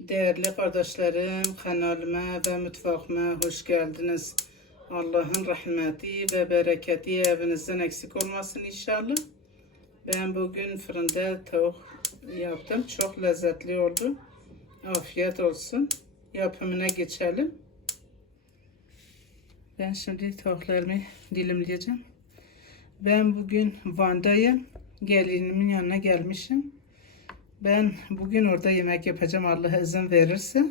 Değerli kardeşlerim, kanalıma ve mutfağıma hoş geldiniz. Allah'ın rahmeti ve bereketi evinizden eksik olmasın inşallah. Ben bugün fırında tavuk yaptım. Çok lezzetli oldu. Afiyet olsun. Yapımına geçelim. Ben şimdi tavuklarımı dilimleyeceğim. Ben bugün Van'dayım. Gelinimin yanına gelmişim. Ben bugün orada yemek yapacağım Allah izin verirse.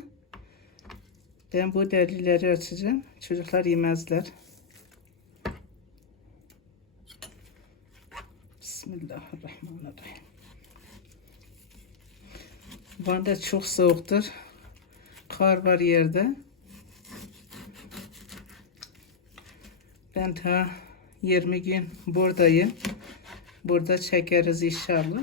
Ben bu delileri açacağım. Çocuklar yemezler. Bismillahirrahmanirrahim. Van'da çok soğuktur. Kar var yerde. Ben ta 20 gün buradayım. Burada çekeriz inşallah.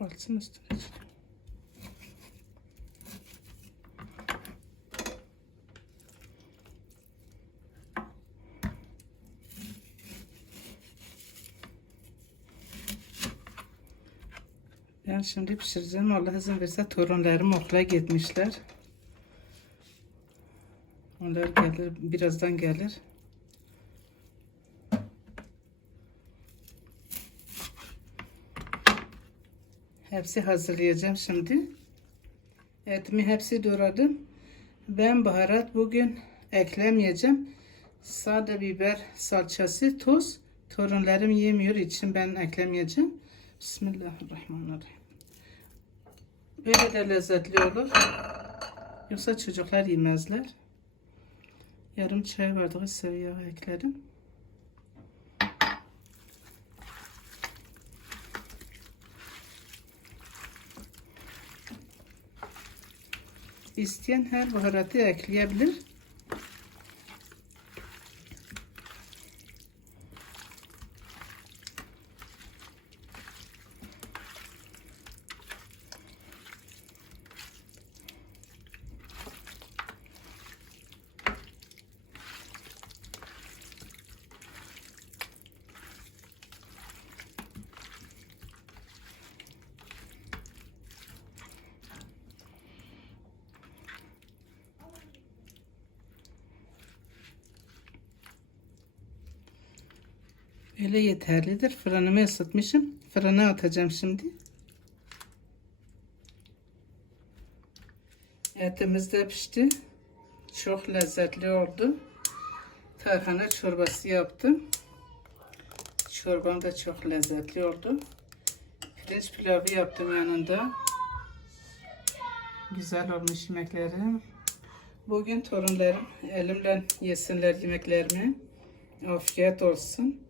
Altın üstüne. Ben şimdi pişireceğim. Allah izin verirse torunlarım okula gitmişler. Onlar gelir, birazdan gelir. Hepsi hazırlayacağım şimdi. Etimi hepsi doğradım. Ben baharat bugün eklemeyeceğim. Sade biber, salçası, tuz. Torunlarım yemiyor için ben eklemeyeceğim. Bismillahirrahmanirrahim. Böyle de lezzetli olur. Yoksa çocuklar yemezler. Yarım çay bardağı sıvı yağ ekledim. İsteyen her baharatı ekleyebilir. Öyle yeterlidir. Fırınımı ısıtmışım. Fırına atacağım şimdi. Etimiz de pişti. Çok lezzetli oldu. Tarhana çorbası yaptım. Çorbam da çok lezzetli oldu. Pirinç pilavı yaptım yanında. Güzel olmuş yemeklerim. Bugün torunlarım elimle yesinler yemeklerimi. Afiyet olsun.